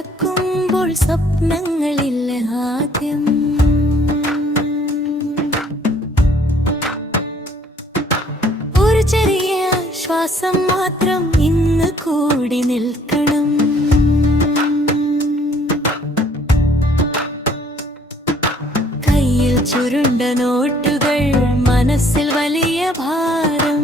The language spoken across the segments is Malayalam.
നടക്കുമ്പോൾ സ്വപ്നങ്ങളില്ല ആദ്യം. ഒരു ചെറിയ ശ്വാസം മാത്രം ഇന്ന് കൂടി നിൽക്കണം. കയ്യിൽ ചുരുണ്ട നോട്ടുകൾ, മനസ്സിൽ വലിയ ഭാരം.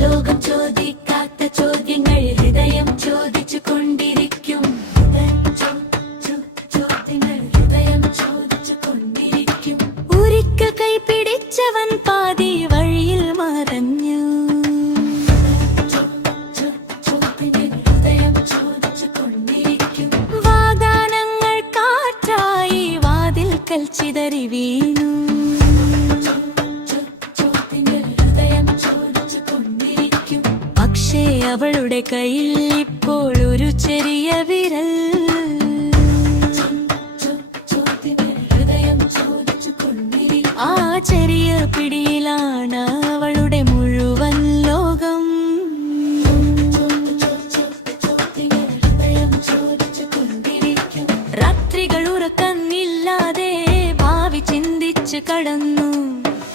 ലോകം ചോദിക്കാത്ത ചോദ്യങ്ങൾ ഹൃദയം ചോദിച്ചു കൊണ്ടിരിക്കും. ഹൃദയം ചോദിച്ചു കൊണ്ടിരിക്കും. ഒരിക്കൽ കൈ പിടിച്ചവൻ പാതി വഴിയിൽ മറഞ്ഞു. ഹൃദയം ചോദിച്ചു കൊണ്ടിരിക്കും. വാഗ്ദാനങ്ങൾ കാറ്റായി വാതിൽക്കൽ ചിതറി വീണു. പക്ഷേ അവളുടെ കയ്യിൽ ഇപ്പോൾ ഒരു ചെറിയ വിരൽ. ആ ചെറിയ പിടിയിലാണ് അവളുടെ മുഴുവൻ ലോകം. രാത്രികൾ ഉറക്കമില്ലാതെ ഭാവി ചിന്തിച്ച് കടന്നു.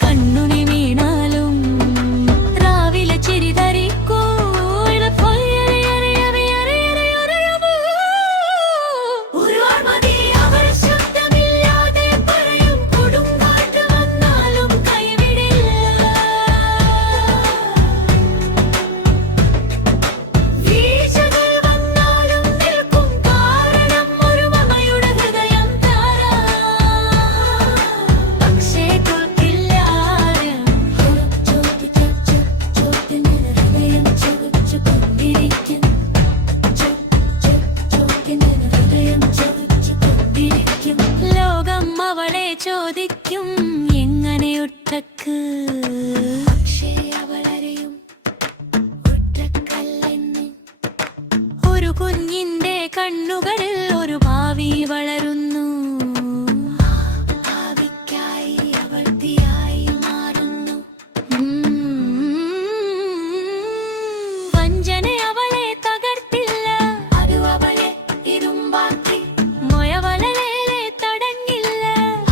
കണ്ണുനി വീണാലും രാവിലെ ചിരി ധരിക്കൂ. ചോദിക്കും എങ്ങനെ ഒറ്റക്ക്. പക്ഷേ അവളറിയും ഒറ്റക്കല്ലെന്ന്. ഒരു കുഞ്ഞിന്റെ കണ്ണുകളിൽ ഒരു ഭാവി വളരുന്നു. ഭാവിക്കായി അവൾ തീയായി മാറുന്നു. വഞ്ചന അവളെ തകർത്തില്ല, അത് അവളെ ഇരുമ്പാക്കി. മൊയവളലെ തടഞ്ഞില്ല,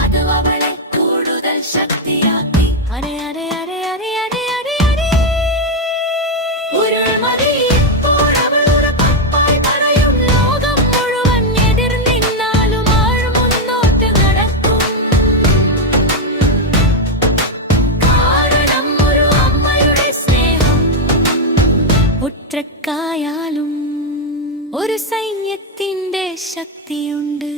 അത് അവളെ കൂടുതൽ ശക്തിയാക്കി. അരെ അരെ അരെ അരെ അരെ അരെ അരെ ഉരുൾമതി ഇപ്പോൾ അവളുടെ പപ്പായി പറയും. ലോകം മുഴുവൻ എതിർ നിന്നാലും ആൾ മുന്നോട്ട് നടക്കും. കാരണം ഒരു അമ്മയുടെ സ്നേഹം. ഒറ്റക്കായാലും ഒരു സൈന്യത്തിന്റെ ശക്തിയുണ്ട്.